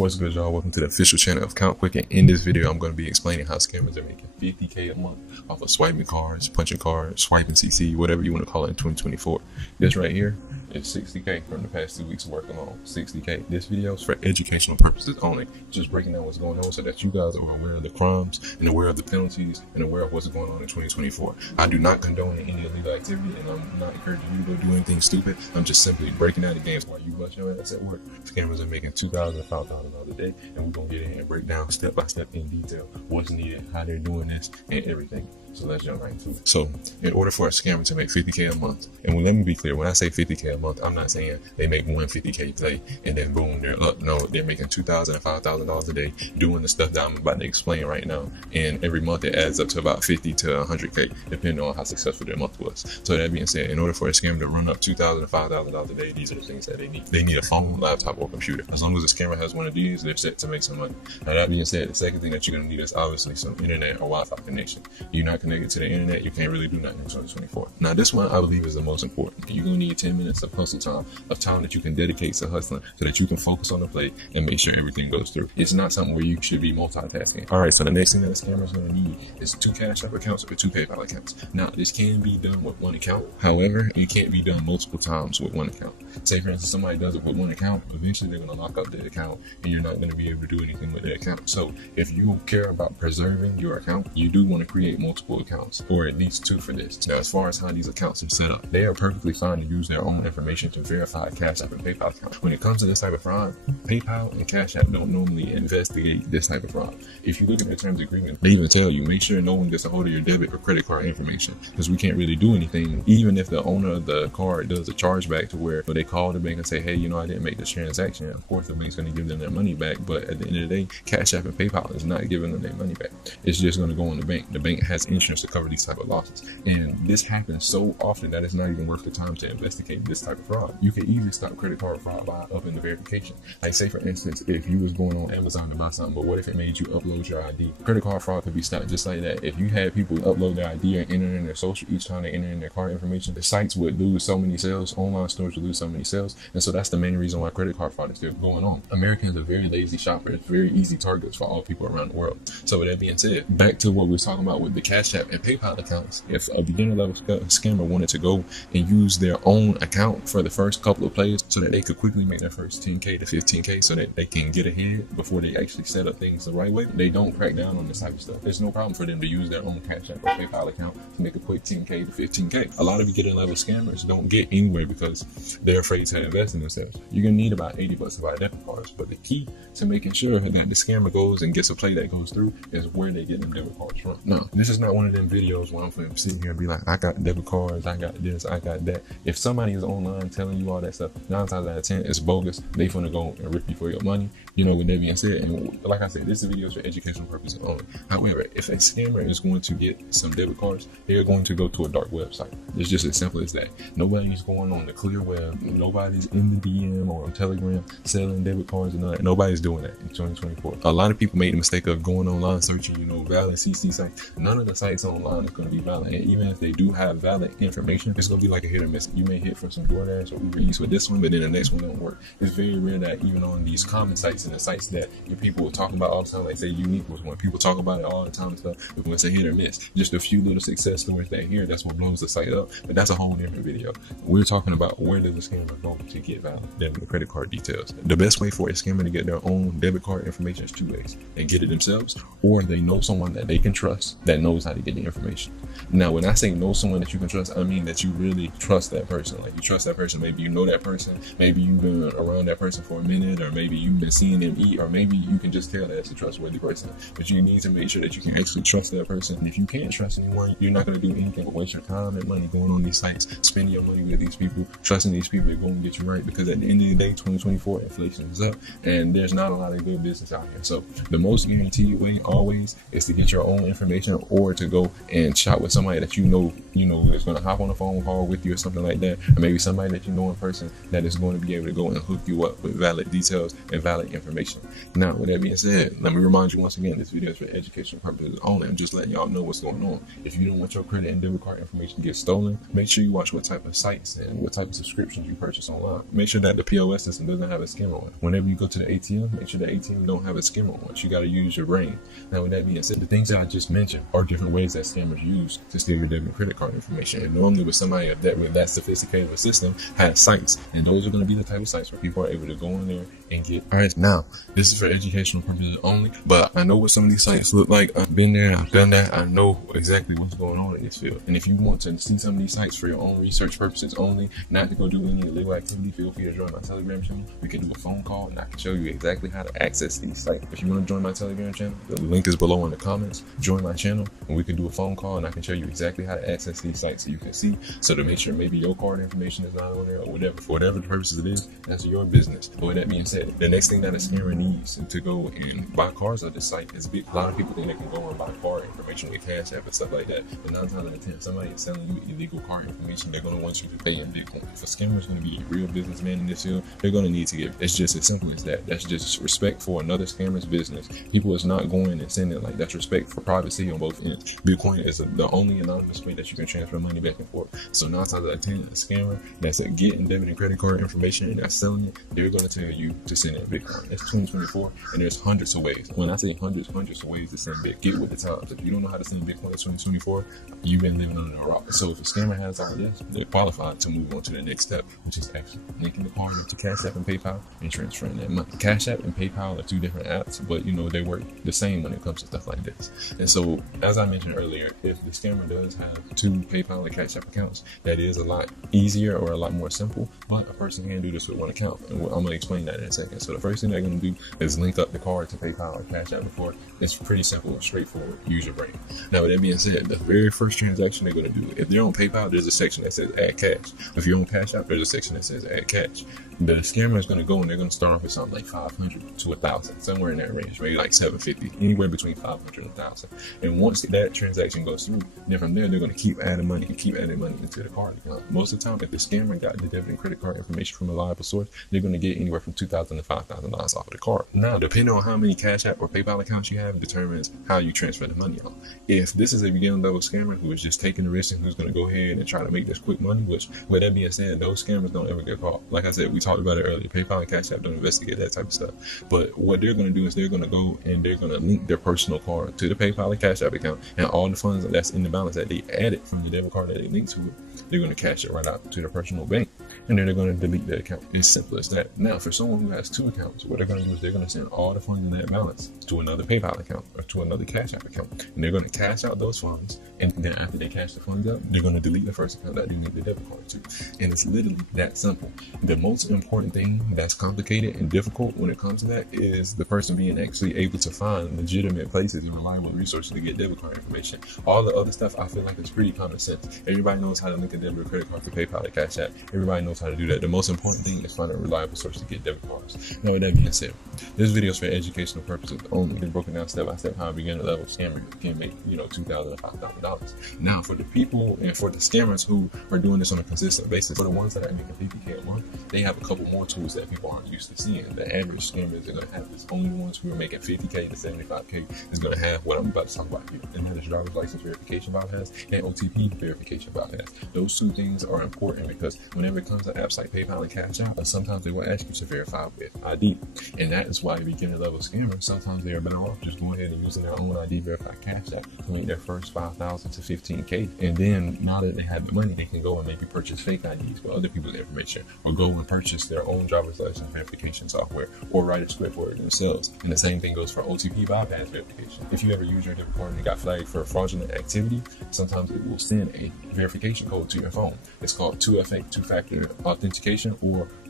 What's good, y'all? Welcome to the official channel of Count Quick, and in this video I'm going to be explaining how scammers are making $50K a month off of swiping cards, punching cards, swiping CC, whatever you want to call it in 2024. This right here is $60K from the past 2 weeks of work alone. $60K. This video is for educational purposes only, just breaking down what's going on so that you guys are aware of the crimes and aware of the penalties and aware of what's going on in 2024. I do not condone any illegal activity, and I'm not encouraging you to go do anything stupid. I'm just simply breaking down the games while you bust your ass at work. Scammers are making $2,000 to $5,000 a day, and we're going to get in and break down step by step in detail what's needed, how they're doing this, and everything. So let's jump right into it. So in order for a scammer to make $50K a month, and let me be clear, when I say $50K a month, I'm not saying they make one $50K play and then boom, they're up. No, they're making $2,000 and $5,000 a day doing the stuff that I'm about to explain right now. And every month it adds up to about 50 to 100K, depending on how successful their month was. So that being said, in order for a scammer to run up $2,000 to $5,000 a day, these are the things that they need. They need a phone, laptop, or computer. As long as the scammer has one of these, they're set to make some money. Now that being said, the second thing that you're going to need is obviously some internet or Wi-Fi connection. You're not connected to the internet, you can't really do nothing in 2024. Now this one I believe is the most important. You're gonna need 10 minutes of hustle time, of time that you can dedicate to hustling so that you can focus on the play and make sure everything goes through. It's not something where you should be multitasking. Alright, so the next thing that a scammer is gonna need is 2 Cash App accounts or 2 PayPal accounts. Now this can be done with one account. However, it can't be done multiple times with one account. Say for instance, somebody does it with one account, eventually they're gonna lock up the account and you're not gonna be able to do anything with the account. So if you care about preserving your account, you do want to create multiple accounts, or at least 2 for this. Now, as far as how these accounts are set up, they are perfectly fine to use their own information to verify a Cash App and PayPal account. When it comes to this type of fraud, PayPal and Cash App don't normally investigate this type of fraud. If you look at their terms of agreement, they even tell you, make sure no one gets a hold of your debit or credit card information, because we can't really do anything, even if the owner of the card does a chargeback to where they call the bank and say, hey, you know, I didn't make this transaction. Of course, the bank's going to give them their money back, but at the end of the day, Cash App and PayPal is not giving them their money back. It's just going to go on the bank. The bank has insurance to cover these type of losses. And this happens so often that it's not even worth the time to investigate this type of fraud. You can easily stop credit card fraud by upping the verification. Like say for instance, if you was going on Amazon to buy something, but what if it made you upload your ID? Credit card fraud could be stopped just like that. If you had people upload their ID and enter in their social each time they enter in their card information, the sites would lose so many sales, online stores would lose so many sales. And so that's the main reason why credit card fraud is still going on. Americans are very lazy shoppers, very easy targets for all people around the world. So with that being said, back to what we were talking about with the Cash App and PayPal accounts. If a beginner level scammer wanted to go and use their own account for the first couple of plays so that they could quickly make their first 10K to 15K so that they can get ahead before they actually set up things the right way, they don't crack down on this type of stuff. There's no problem for them to use their own Cash App or PayPal account to make a quick 10K to 15K. A lot of beginner level scammers don't get anywhere because they're afraid to invest in themselves. You're gonna need about 80 bucks to buy debit cards, but the key to making sure that the scammer goes and gets a play that goes through is where they get them debit cards from. Now, this is not one of them videos where I'm sitting here and be like, I got debit cards, I got this, I got that. If somebody is online telling you all that stuff, 9 times out of 10 it's bogus. They finna go and rip you for your money. You know, with that being said, and like I said, this video is for educational purposes only. However, if a scammer is going to get some debit cards, they're going to go to a dark website. It's just as simple as that. Nobody's going on the clear web. Nobody's in the DM or on Telegram selling debit cards and all that. Nobody's doing that in 2024. A lot of people made the mistake of going online searching, you know, valid CC sites. None of the sites online is going to be valid. And even if they do have valid information, it's going to be like a hit or miss. You may hit for some DoorDash or Uber Eats with this one, but then the next one don't work. It's very rare that even on these common sites and the sites that your people will talk about all the time, like say Unique was one, people talk about it all the time and stuff, but when it's a hit or miss, just a few little success stories that here, that's what blows the site up. But that's a whole different video. We're talking about where does the scammer go to get valid debit credit card details. The best way for a scammer to get their own debit card information is 2 ways. They get it themselves, or they know someone that they can trust that knows how to get the information. Now, when I say know someone that you can trust, I mean that you really trust that person. Like you trust that person. Maybe you know that person. Maybe you've been around that person for a minute, or maybe you've been seeing them eat, or maybe you can just tell that it's a trustworthy person. But you need to make sure that you can actually trust that person. And if you can't trust anyone, you're not going to do anything but waste your time and money going on these sites, spending your money with these people, trusting these people to go and get you right. Because at the end of the day, 2024, inflation is up, and there's not a lot of good business out here. So the most guaranteed way always is to get your own information or to to go and chat with somebody that you know is going to hop on a phone call with you or something like that, or maybe somebody that you know in person that is going to be able to go and hook you up with valid details and valid information. Now, with that being said, let me remind you once again, this video is for educational purposes only. I'm just letting y'all know what's going on. If you don't want your credit and debit card information to get stolen, make sure you watch what type of sites and what type of subscriptions you purchase online. Make sure that the POS system doesn't have a scammer on it. Whenever you go to the ATM, make sure the ATM don't have a scammer on it. You got to use your brain. Now, with that being said, the things that I just mentioned are different ways that scammers use to steal your debit and credit card information. And normally with somebody with that sophisticated of a system has sites, and those are going to be the type of sites where people are able to go in there and get. All right, now this is for educational purposes only, but I know what some of these sites look like. I've been there, I've done that. I know exactly what's going on in this field. And if you want to see some of these sites for your own research purposes only, not to go do any illegal activity, feel free to join my Telegram channel. We can do a phone call and I can show you exactly how to access these sites. If you want to join my Telegram channel, the link is below in the comments. Join my channel and we can do a phone call and I can show you exactly how to access these sites so you can see, so to make sure maybe your card information is not on there or whatever. For whatever the purposes it is, that's your business. But with that being said, the next thing that a scammer needs to go and buy cars on this site is big. A lot of people think they can go and buy car information with Cash App and stuff like that, but 9 times out of 10, somebody is selling you illegal car information. They're going to want you to pay in Bitcoin. If a scammer is going to be a real businessman in this field, they're going to need to get. It's just as simple as that. That's just respect for another scammer's business. People is not going and sending, like, that's respect for privacy on both ends. Bitcoin is the only anonymous way that you can transfer money back and forth. So 9 times out of 10, a scammer that's getting debit and credit card information and that's selling it, they're going to tell you to send in Bitcoin. It's 2024 and there's hundreds of ways. When I say hundreds of ways to send Bitcoin, get with the times. If you don't know how to send Bitcoin in 2024, you've been living under a rock. So if a scammer has all this, they're qualified to move on to the next step, which is actually linking the card into Cash App and PayPal and transferring that money. Cash App and PayPal are two different apps, but they work the same when it comes to stuff like this. And so, as I mentioned earlier, if the scammer does have 2 PayPal and Cash App accounts, that is a lot easier or a lot more simple, but a person can do this with one account. And I'm going to explain that in a second. So the first thing they're going to do is link up the card to PayPal or Cash App before. It's pretty simple and straightforward. Use your brain. Now, with that being said, the very first transaction they're going to do, if they're on PayPal, there's a section that says add cash. If you're on Cash App, there's a section that says add cash. The scammer is going to go and they're going to start off with something like 500 to 1,000, somewhere in that range, maybe like 750, anywhere between 500 and 1,000. And once that transaction goes through, then from there, they're going to keep adding money into the card account. Most of the time, if the scammer got the debit and credit card information from a reliable source, they're going to get anywhere from $2,000 to $5,000 off of the card. Now, depending on how many Cash App or PayPal accounts you have, determines how you transfer the money off. If this is a beginner level scammer who is just taking the risk and who's going to go ahead and try to make this quick money, which, with that being said, those scammers don't ever get caught. Like I said, we talked about it earlier. PayPal and Cash App don't investigate that type of stuff. But what they're going to do is they're going to go and they're going to link their personal card to the PayPal and Cash App account, and all the funds that's in the balance that they added from the debit card that they linked to it, they're going to cash it right out to their personal bank, and then they're going to delete the account. It's simple as that. Now, for someone who has 2 accounts, what they're going to do is they're going to send all the funds in that balance to another PayPal account or to another Cash App account, and they're going to cash out those funds, and then after they cash the funds out, they're going to delete the first account that they linked the debit card to. And it's literally that simple. The most important thing that's complicated and difficult when it comes to that is the person being actually able to find legitimate places and reliable resources to get debit card information. All the other stuff I feel like is pretty common sense. Everybody knows how to link a debit or credit card to PayPal or Cash App. Everybody knows how to do that. The most important thing is finding a reliable source to get debit cards. Now, with that being said, this video is for educational purposes only. It's broken down step by step how a beginner level scammer can make $2,000 to $5,000. Now, for the people and for the scammers who are doing this on a consistent basis, for the ones that are making 50K a month, they have a couple more tools that people aren't used to seeing. The average scammers are going to have this. Only the ones who are making 50K to 75K is going to have what I'm about to talk about here. And that is driver's license verification bypass and OTP verification bypass. Those 2 things are important because whenever it comes to apps like PayPal and Cash App, sometimes they will ask you to verify with ID. And that is why beginner level scammers, sometimes they are better off just going ahead and using their own ID verified Cash App to make their first 5,000 to 15K. And then now that they have the money, they can go and maybe purchase fake IDs with other people's information, or go and purchase their own driver's license verification software, or write a script for it themselves. And the same thing goes for OTP bypass verification. If you ever use your debit card and it got flagged for fraudulent activity, sometimes it will send a verification code to your phone. It's called 2FA, two-factor authentication, or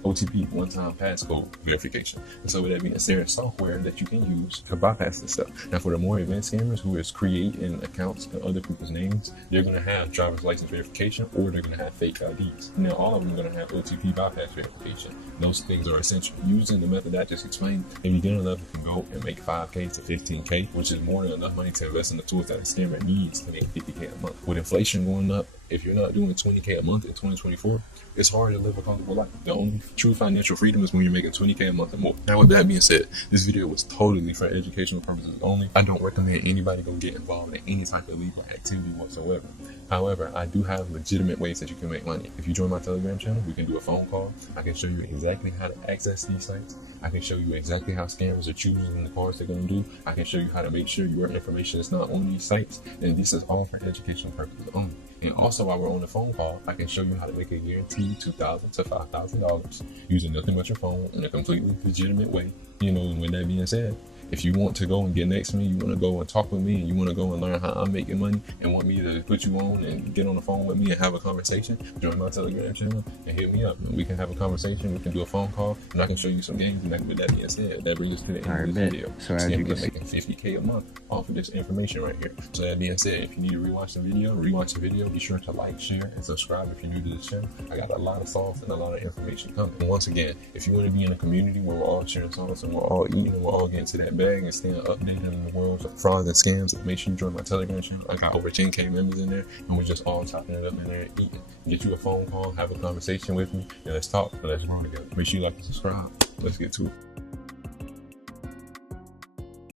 OTP, one-time passcode verification. And so with that being said, there's software that you can use to bypass this stuff. Now for the more advanced scammers who is creating accounts in other people's names, they're going to have driver's license verification, or they're going to have fake IDs. Now all of them are going to have OTP bypass verification. Those things are essential. Using the method I just explained, a beginner level can go and make 5K to 15K, which is more than enough money to invest in the tools that a scammer needs to make 50K a month. With inflation going up, if you're not doing 20K a month in 2024, it's hard to live a comfortable life. The only true financial freedom is when you're making 20K a month or more. Now with that being said, this video was totally for educational purposes only. I don't recommend anybody go get involved in any type of illegal activity whatsoever. However, I do have legitimate ways that you can make money. If you join my Telegram channel, we can do a phone call. I can show you exactly how to access these sites. I can show you exactly how scammers are choosing the cards they're going to do. I can show you how to make sure your information is not on these sites. And this is all for educational purposes only. And also, while we're on the phone call, I can show you how to make a guaranteed $2,000 to $5,000 using nothing but your phone in a completely legitimate way. You know, and with that being said, if you want to go and get next to me, you want to go and talk with me, and you want to go and learn how I'm making money and want me to put you on and get on the phone with me and have a conversation, join my Telegram channel and hit me up. And we can have a conversation, we can do a phone call, and I can show you some games. And with that being said, that brings us to the end of this video. So as you can making 50K a month off of this information right here. So that being said, if you need to rewatch the video, be sure to like, share, and subscribe if you're new to this channel. I got a lot of sauce and a lot of information coming. And once again, if you want to be in a community where we're all sharing sauce and we're all eating and we're all getting to that bag and staying updated in the world of frauds and scams, make sure you join my Telegram channel. I got over 10K members in there, and we're just all chopping it up in there and eating. Get you a phone call, have a conversation with me, and let's talk, and let's grow together. Make sure you like and subscribe. Let's get to it.